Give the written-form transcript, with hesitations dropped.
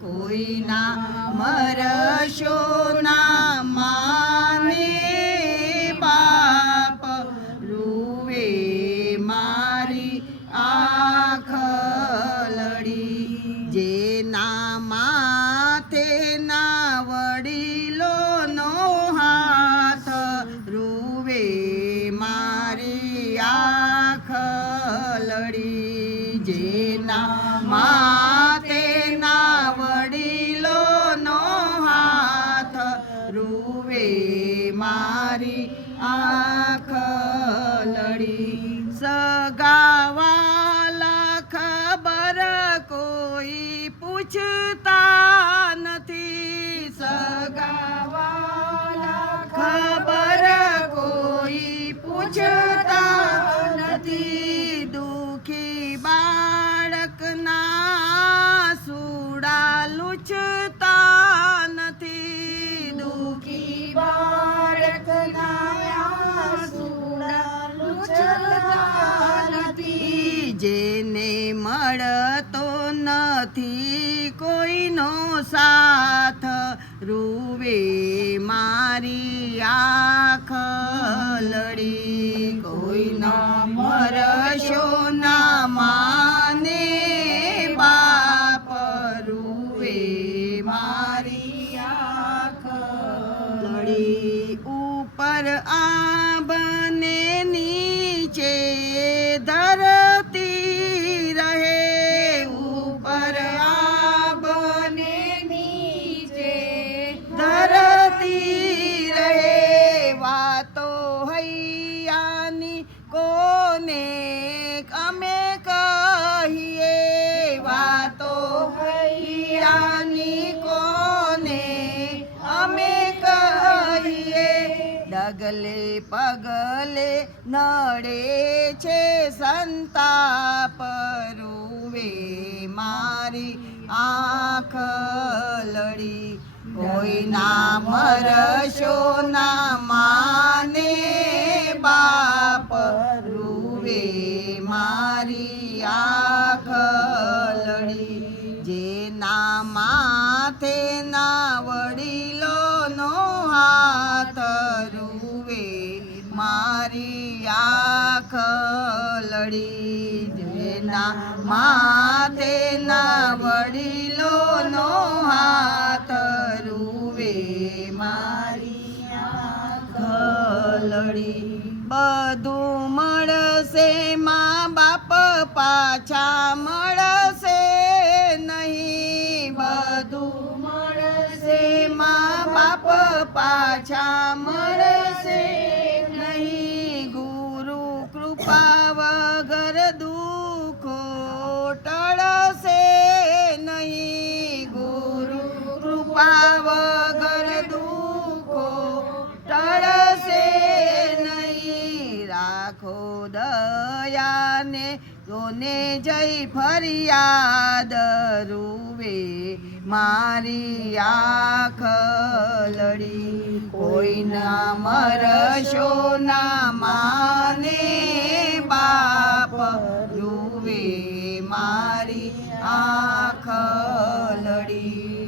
કોઈના મરશો ના માને બાપ રૂવે મારી આંખ લડી જેના માથે ના વડીલોનો હાથ રૂવે મારી આંખ લડી જેના માથે ના વડીલોનો હાથ રૂવે મારી આંખ લડી સગાવાલા ખબર કોઈ પૂછતા નથી સગાવાલા ખબર કોઈ પૂછતા નથી દુખી બાળકના સુડા લૂછતા નથી દુખી બાળકના સુડા લૂછતા નથી જેને મળતો નથી કોઈનો સાથ રૂવે મારી આંખ લડી કોઈનો મરશો ના માને બાપ રૂવે મારી આંખ લડી ઉપર આંબને નીચે ધરતી રહે ઉપર આંબને નીચે ધરતી રહે વાતો હૈયાની કોને અમે કહીએ વાતો હૈયાની કોને અમે કહીએ ડગલે પગલે નડે છે સંતાપ રૂવે મારી આંખ લડી કોઈના મરશો ના માને બાપ રૂવે મારી આંખ લડી જેના માથે ના વડીલોનો હાથ રૂવે મારી આંખ લડી જેના માથે ના વડીલોનો હાથ રૂવે મારી આંખ લડી બધું મળશે મા બાપ પાછા મળશે નહીં બધું મળશે મા બાપ પાછા મળશે નહીં ગુરુ કૃપા વગર દુઃખો ટળશે નહીં ગુરુ કૃપા વગર દુઃખો ટળશે નહીં રાખો દયાને તોને જય ફરિયાદ રૂવે મારી આંખ લડી કોઈના મરશો ના માને બાપ રૂવે મારી આંખ લડી